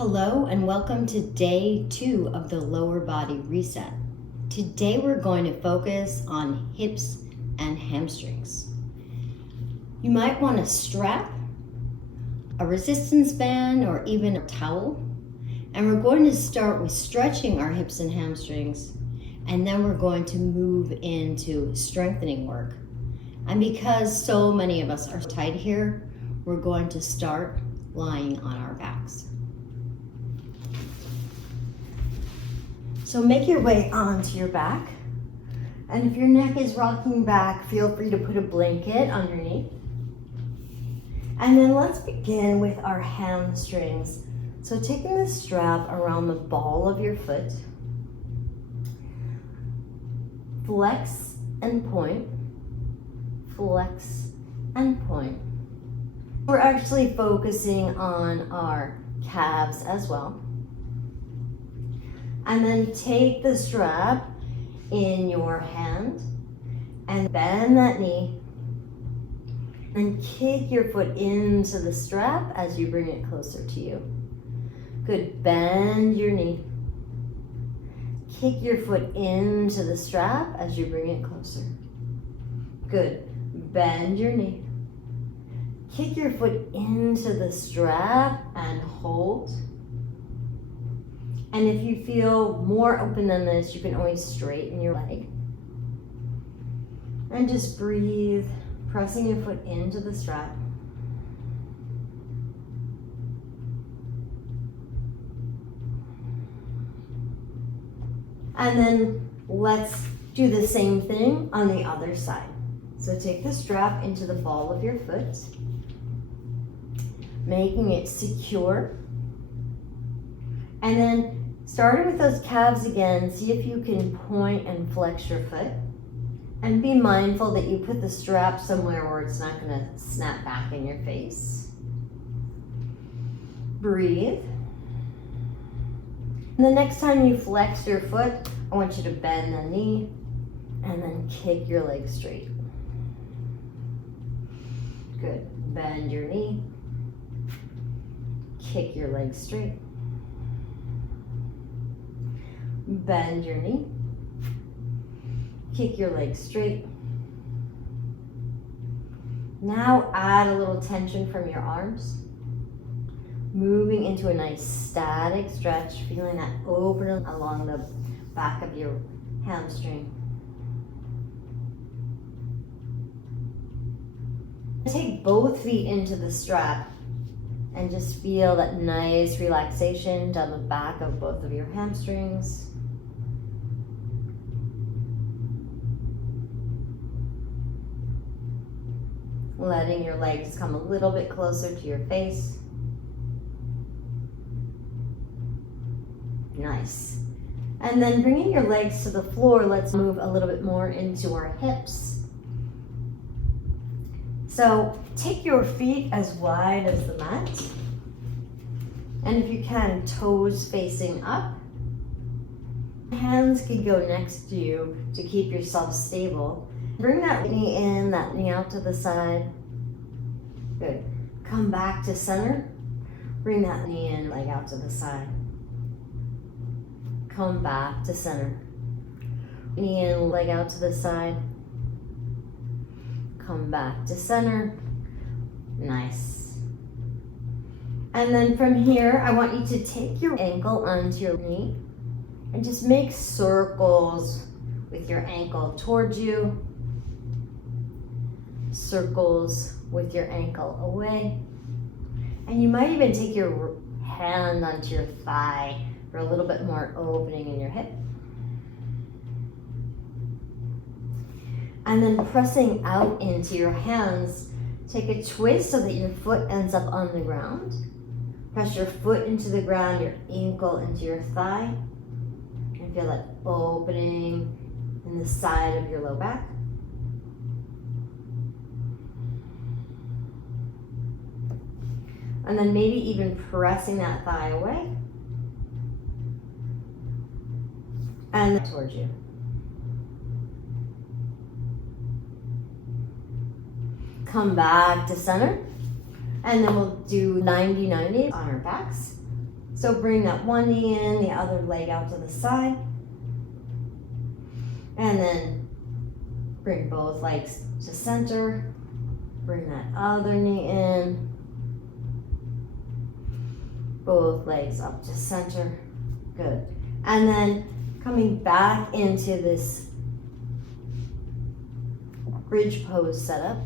Hello and welcome to day 2 of the lower body reset. Today we're going to focus on hips and hamstrings. You might want a strap, a resistance band, or even a towel. And we're going to start with stretching our hips and hamstrings, and then we're going to move into strengthening work. And because so many of us are tight here, we're going to start lying on our backs. So make your way onto your back. And if your neck is rocking back, feel free to put a blanket underneath. And then let's begin with our hamstrings. So taking the strap around the ball of your foot, flex and point, flex and point. We're actually focusing on our calves as well. And then take the strap in your hand and bend that knee and kick your foot into the strap as you bring it closer to you. Good, bend your knee. Kick your foot into the strap as you bring it closer. Good, bend your knee. Kick your foot into the strap and hold. And if you feel more open than this, you can always straighten your leg. And just breathe, pressing your foot into the strap. And then let's do the same thing on the other side. So take the strap into the ball of your foot, making it secure. And then starting with those calves again, see if you can point and flex your foot. And be mindful that you put the strap somewhere where it's not going to snap back in your face. Breathe. And the next time you flex your foot, I want you to bend the knee and then kick your leg straight. Good. Bend your knee. Kick your leg straight. Bend your knee. Kick your leg straight. Now add a little tension from your arms. Moving into a nice static stretch, feeling that open along the back of your hamstring. Take both feet into the strap and just feel that nice relaxation down the back of both of your hamstrings. Letting your legs come a little bit closer to your face. Nice. And then bringing your legs to the floor, let's move a little bit more into our hips. So take your feet as wide as the mat. And if you can, toes facing up. Hands can go next to you to keep yourself stable. Bring that knee in, that knee out to the side. Good. Come back to center. Bring that knee in, leg out to the side. Come back to center. Knee in, leg out to the side. Come back to center. Nice. And then from here, I want you to take your ankle onto your knee and just make circles with your ankle towards you. Circles with your ankle away. And you might even take your hand onto your thigh for a little bit more opening in your hip. And then pressing out into your hands, take a twist so that your foot ends up on the ground. Press your foot into the ground, your ankle into your thigh. And feel that opening in the side of your low back. And then maybe even pressing that thigh away. And towards you. Come back to center. And then we'll do 90-90 on our backs. So bring that one knee in, the other leg out to the side. And then bring both legs to center. Bring that other knee in. Both legs up to center. Good. And then coming back into this bridge pose setup.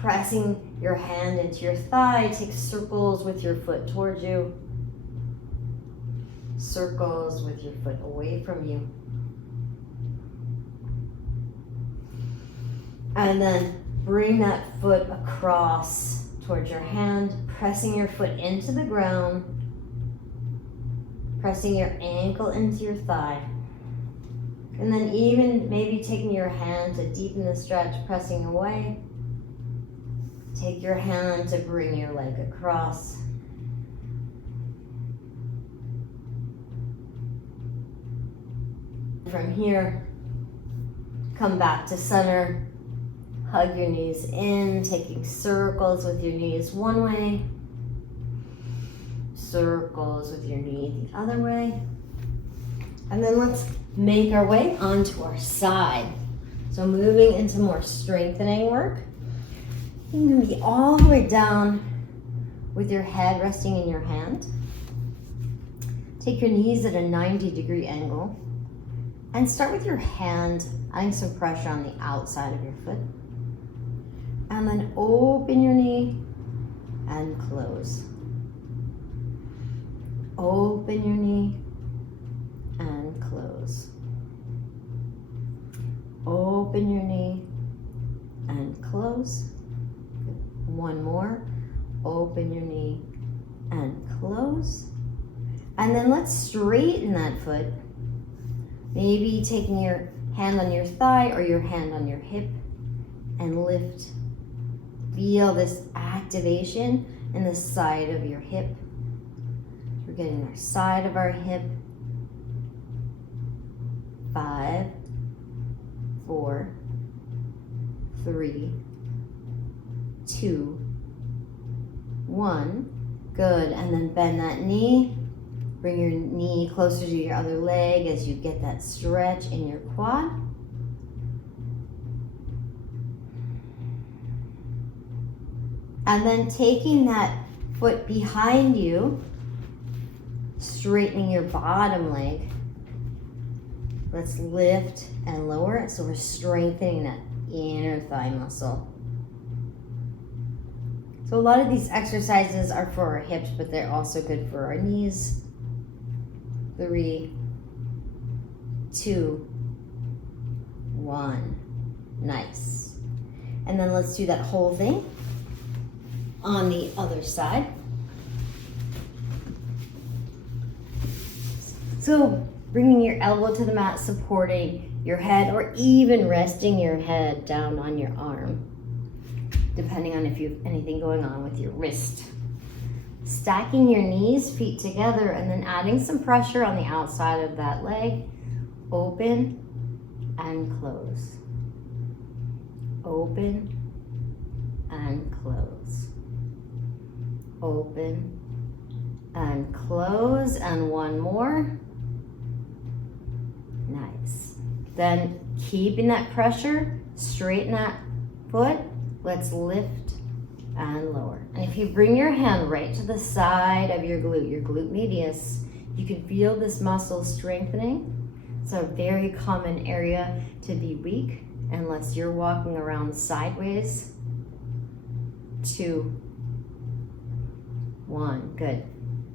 Pressing your hand into your thigh. Take circles with your foot towards you. Circles with your foot away from you. And then bring that foot across towards your hand, pressing your foot into the ground, pressing your ankle into your thigh. And then even maybe taking your hand to deepen the stretch, pressing away. Take your hand to bring your leg across. From here, come back to center. Hug your knees in, taking circles with your knees one way. Circles with your knee the other way. And then let's make our way onto our side. So moving into more strengthening work. You can be all the way down with your head resting in your hand. Take your knees at a 90-degree angle and start with your hand, adding some pressure on the outside of your foot. And then open your knee and close. Open your knee and close. Open your knee and close. One more. Open your knee and close. And then let's straighten that foot. Maybe taking your hand on your thigh or your hand on your hip and lift. Feel this activation in the side of your hip. We're getting our side of our hip. 5, 4, 3, 2, 1. Good. And then bend that knee. Bring your knee closer to your other leg as you get that stretch in your quad. And then taking that foot behind you, straightening your bottom leg. Let's lift and lower it. So we're strengthening that inner thigh muscle. So a lot of these exercises are for our hips, but they're also good for our knees. 3, 2, 1. Nice. And then let's do that whole thing on the other side. So bringing your elbow to the mat, supporting your head, or even resting your head down on your arm, depending on if you have anything going on with your wrist. Stacking your knees, feet together, and then adding some pressure on the outside of that leg. Open and close. Open and close. Open and close, and one more. Nice. Then keeping that pressure, straighten that foot. Let's lift and lower. And if you bring your hand right to the side of your glute medius, you can feel this muscle strengthening. It's a very common area to be weak unless you're walking around sideways. 2, 1, good.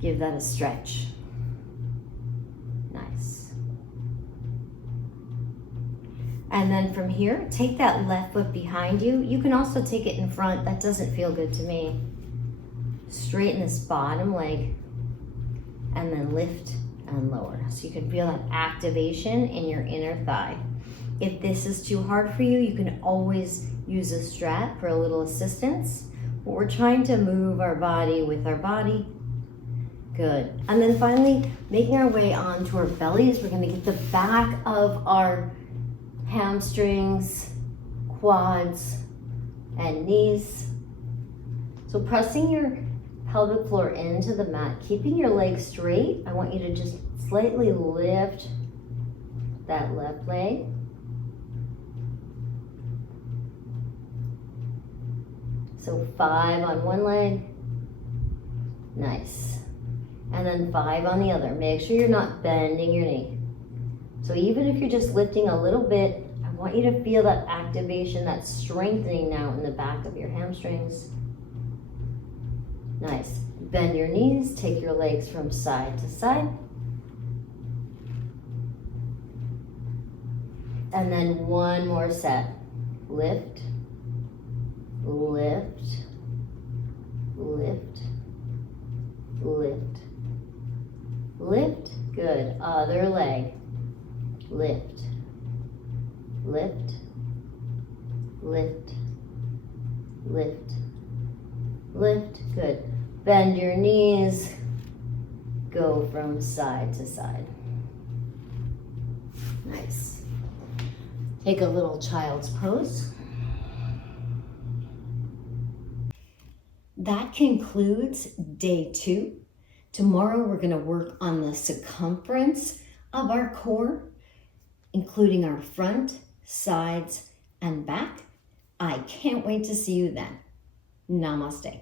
Give that a stretch. Nice. And then from here, take that left foot behind you. You can also take it in front. That doesn't feel good to me. Straighten this bottom leg and then lift and lower. So you can feel that activation in your inner thigh. If this is too hard for you, you can always use a strap for a little assistance. But we're trying to move our body with our body. Good. And then finally, making our way onto our bellies. We're gonna get the back of our hamstrings, quads, and knees. So pressing your pelvic floor into the mat, keeping your legs straight. I want you to just slightly lift that left leg. So 5 on one leg. Nice. And then 5 on the other. Make sure you're not bending your knee. So even if you're just lifting a little bit, I want you to feel that activation, that strengthening now in the back of your hamstrings. Nice. Bend your knees, take your legs from side to side. And then one more set. Lift, lift, lift, lift, lift. Good. Other leg. Lift, lift, lift, lift, lift. Good. Bend your knees. Go from side to side. Nice. Take a little child's pose. That concludes day 2. Tomorrow we're going to work on the circumference of our core, including our front, sides, and back. I can't wait to see you then. Namaste.